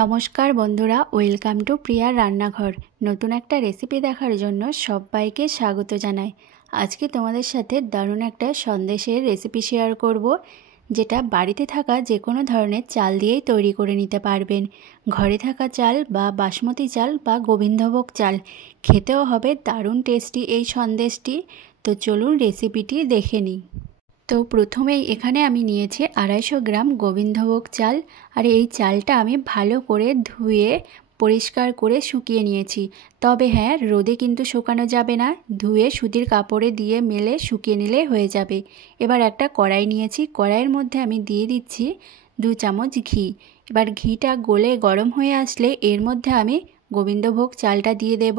নমস্কার বন্ধুরা, welcome to প্রিয়ার রান্নাঘর। নতুন একটা রেসিপি দেখার জন্য সবাইকে স্বাগত জানাই। আজকে তোমাদের সাথে দারুণ একটা সন্দেশের রেসিপি শেয়ার করব, যেটা বাড়িতে থাকা যে কোনো ধরনের চাল দিয়েই তৈরি করে নিতে পারবেন। ঘরে থাকা চাল বা বাসমতি চাল বা গোবিন্দভোগ চাল, খেতেও হবে দারুণ টেস্টি এই সন্দেশটি। তো চলুন রেসিপিটি দেখে নিই। তো প্রথমেই এখানে আমি নিয়েছি 250 গ্রাম গোবিন্দভোগ চাল। আর এই চালটা আমি ভালো করে ধুয়ে পরিষ্কার করে শুকিয়ে নিয়েছি। তবে হ্যাঁ, রোদে কিন্তু শুকানো যাবে না, ধুয়ে সুতির কাপড়ে দিয়ে মেলে শুকিয়ে নিলে হয়ে যাবে। এবার একটা কড়াই নিয়েছি, কড়াইয়ের মধ্যে আমি দিয়ে দিচ্ছি 2 চামচ ঘি। এবার ঘিটা গলে গরম হয়ে আসলে এর মধ্যে আমি গোবিন্দভোগ চালটা দিয়ে দেব।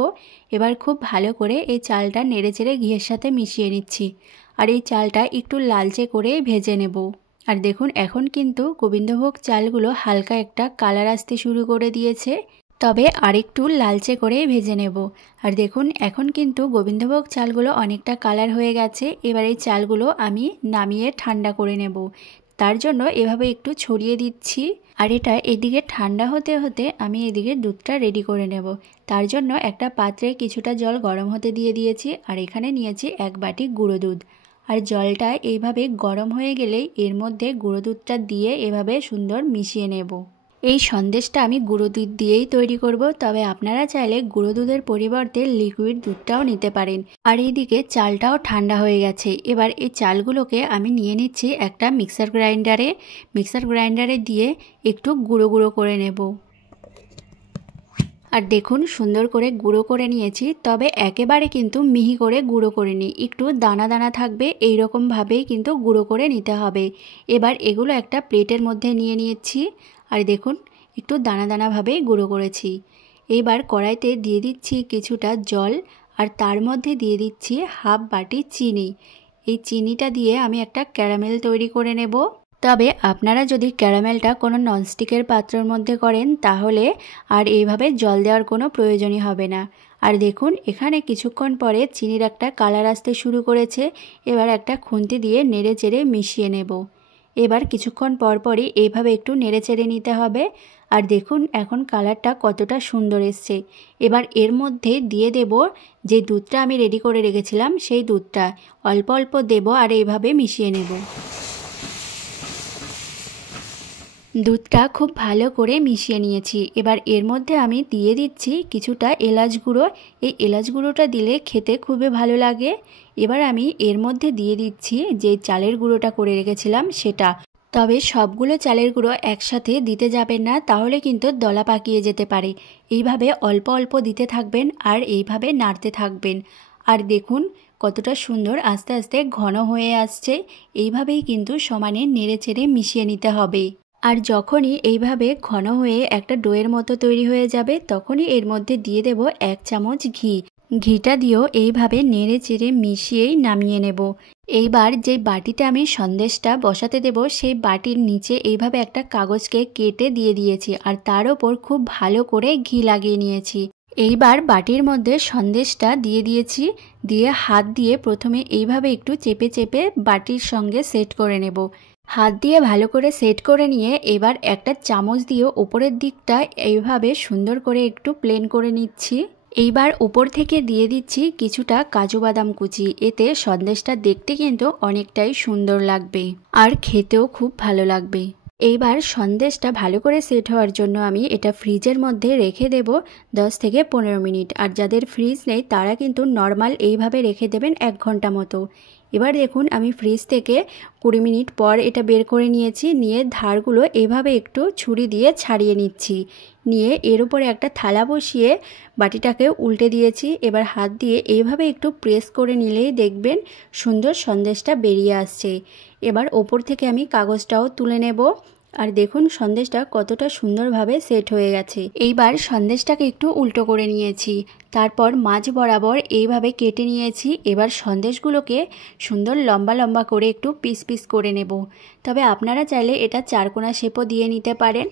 এবার খুব ভালো করে এই চালটা নেড়েচেড়ে ঘিয়ের সাথে মিশিয়ে নিচ্ছি। আর এই চালটা একটু লালচে করে ভেজে নেব। আর দেখুন, এখন কিন্তু গোবিন্দভোগ চালগুলো হালকা একটা কালার আসতে শুরু করে দিয়েছে, তবে আরেকটু লালচে করে ভেজে নেব। আর দেখুন, এখন কিন্তু গোবিন্দভোগ চালগুলো অনেকটা কালার হয়ে গেছে। এবার এই চালগুলো আমি নামিয়ে ঠান্ডা করে নেব। তার জন্য এভাবে একটু ছড়িয়ে দিচ্ছি। আর এটা এদিকে ঠান্ডা হতে হতে আমি এদিকে দুধটা রেডি করে নেব। তার জন্য একটা পাত্রে কিছুটা জল গরম হতে দিয়ে দিয়েছি। আর এখানে নিয়েছি 1 বাটি গুঁড়ো দুধ। আর জলটা এইভাবে গরম হয়ে গেলেই এর মধ্যে গুঁড়ো দুধটা দিয়ে এভাবে সুন্দর মিশিয়ে নেব। এই সন্দেশটা আমি গুঁড়ো দুধ দিয়েই তৈরি করব, তবে আপনারা চাইলে গুঁড়ো দুধের পরিবর্তে লিকুইড দুধটাও নিতে পারেন। আর এইদিকে চালটাও ঠান্ডা হয়ে গেছে। এবার এই চালগুলোকে আমি নিয়ে নিচ্ছি একটা মিক্সার গ্রাইন্ডারে দিয়ে একটু গুঁড়ো গুঁড়ো করে নেব। আর দেখুন, সুন্দর করে গুঁড়ো করে নিয়েছি, তবে একেবারে কিন্তু মিহি করে গুঁড়ো করে নিই, একটু দানা দানা থাকবে, এই রকমভাবেই কিন্তু গুঁড়ো করে নিতে হবে। এবার এগুলো একটা প্লেটের মধ্যে নিয়ে নিয়েছি। আর দেখুন, একটু দানা দানাভাবেই গুঁড়ো করেছি। এবার কড়াইতে দিয়ে দিচ্ছি কিছুটা জল, আর তার মধ্যে দিয়ে দিচ্ছি হাফ বাটি চিনি। এই চিনিটা দিয়ে আমি একটা ক্যারামেল তৈরি করে নেব। তবে আপনারা যদি ক্যারামেলটা কোনো ননস্টিকের পাত্রের মধ্যে করেন, তাহলে আর এইভাবে জল দেওয়ার কোনো প্রয়োজনই হবে না। আর দেখুন, এখানে কিছুক্ষণ পরে চিনির একটা কালার আসতে শুরু করেছে। এবার একটা খুন্তি দিয়ে নেড়ে চেড়ে মিশিয়ে নেব। এবার কিছুক্ষণ পরই এইভাবে একটু নেড়ে চেড়ে নিতে হবে। আর দেখুন, এখন কালারটা কতটা সুন্দর এসছে। এবার এর মধ্যে দিয়ে দেব যে দুধটা আমি রেডি করে রেখেছিলাম, সেই দুধটা অল্প অল্প দেব আর এইভাবে মিশিয়ে নেব। দুধটা খুব ভালো করে মিশিয়ে নিয়েছি। এবার এর মধ্যে আমি দিয়ে দিচ্ছি কিছুটা এলাচ গুঁড়ো। এই এলাচ গুঁড়োটা দিলে খেতে খুবই ভালো লাগে। এবার আমি এর মধ্যে দিয়ে দিচ্ছি যে চালের গুঁড়োটা করে রেখেছিলাম সেটা। তবে সবগুলো চালের গুঁড়ো একসাথে দিতে যাবেন না, তাহলে কিন্তু দলা পাকিয়ে যেতে পারে। এইভাবে অল্প অল্প দিতে থাকবেন আর এইভাবে নাড়তে থাকবেন। আর দেখুন কতটা সুন্দর আস্তে আস্তে ঘন হয়ে আসছে। এইভাবেই কিন্তু সমানে নেড়ে চেড়ে মিশিয়ে নিতে হবে। আর যখনই এইভাবে ঘন হয়ে একটা ডোয়ের মতো তৈরি হয়ে যাবে, তখনই এর মধ্যে দিয়ে দেব 1 চামচ ঘি। ঘিটা দিয়েও এইভাবে নেড়ে চেড়ে মিশিয়েই নামিয়ে নেব। এইবার যে বাটিতে আমি সন্দেশটা বসাতে দেব, সেই বাটির নিচে এইভাবে একটা কাগজকে কেটে দিয়ে দিয়েছি, আর তার ওপর খুব ভালো করে ঘি লাগিয়ে নিয়েছি। এইবার বাটির মধ্যে সন্দেশটা দিয়ে দিয়েছি, দিয়ে হাত দিয়ে প্রথমে এইভাবে একটু চেপে চেপে বাটির সঙ্গে সেট করে নেব। হাত দিয়ে ভালো করে সেট করে নিয়ে এবার একটা চামচ দিয়ে ওপরের দিকটা এইভাবে সুন্দর করে একটু প্লেন করে নিচ্ছি। এইবার উপর থেকে দিয়ে দিচ্ছি কিছুটা কাজু বাদাম কুচি। এতে সন্দেশটা দেখতে কিন্তু অনেকটাই সুন্দর লাগবে আর খেতেও খুব ভালো লাগবে। এইবার সন্দেশটা ভালো করে সেট হওয়ার জন্য আমি এটা ফ্রিজের মধ্যে রেখে দেব 10 থেকে 15 মিনিট। আর যাদের ফ্রিজ নেই তারা কিন্তু নর্মাল এইভাবে রেখে দেবেন 1 ঘন্টা মতো। এবার দেখুন, আমি ফ্রিজ থেকে 20 মিনিট পর এটা বের করে নিয়েছি। নিয়ে ধারগুলো এভাবে একটু ছুরি দিয়ে ছাড়িয়ে নিচ্ছি। নিয়ে এর উপরে একটা থালা বসিয়ে বাটিটাকে উল্টে দিয়েছি। এবার হাত দিয়ে এইভাবে একটু প্রেস করে নিলেই দেখবেন সুন্দর সন্দেশটা বেরিয়ে আসছে। এবার ওপর থেকে আমি কাগজটাও তুলে নেব। আর দেখুন সন্দেশটা কতটা সুন্দরভাবে সেট হয়ে গেছে। এইবার সন্দেশটাকে একটু উল্টো করে নিয়েছি, তারপর মাঝ বরাবর এইভাবে কেটে নিয়েছি। এবার সন্দেশগুলোকে সুন্দর লম্বা লম্বা করে একটু পিস পিস করে নেব। তবে আপনারা চাইলে এটা চারকোনা শেপও দিয়ে নিতে পারেন।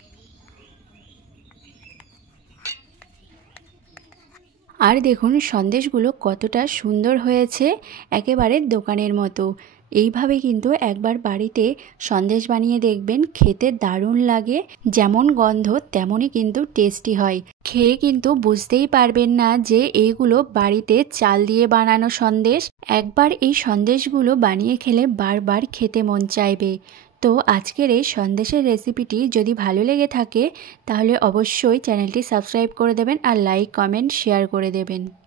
আর দেখুন সন্দেশগুলো কতটা সুন্দর হয়েছে, একেবারে দোকানের মতো। এইভাবে কিন্তু একবার বাড়িতে সন্দেশ বানিয়ে দেখবেন, খেতে দারুণ লাগে। যেমন গন্ধ তেমনই কিন্তু টেস্টি হয়। খেয়ে কিন্তু বুঝতেই পারবেন না যে এইগুলো বাড়িতে চাল দিয়ে বানানো সন্দেশ। একবার এই সন্দেশগুলো বানিয়ে খেলে বারবার খেতে মন চাইবে। তো আজকের এই সন্দেশের রেসিপিটি যদি ভালো লেগে থাকে তাহলে অবশ্যই চ্যানেলটি সাবস্ক্রাইব করে দেবেন আর লাইক, কমেন্ট, শেয়ার করে দেবেন।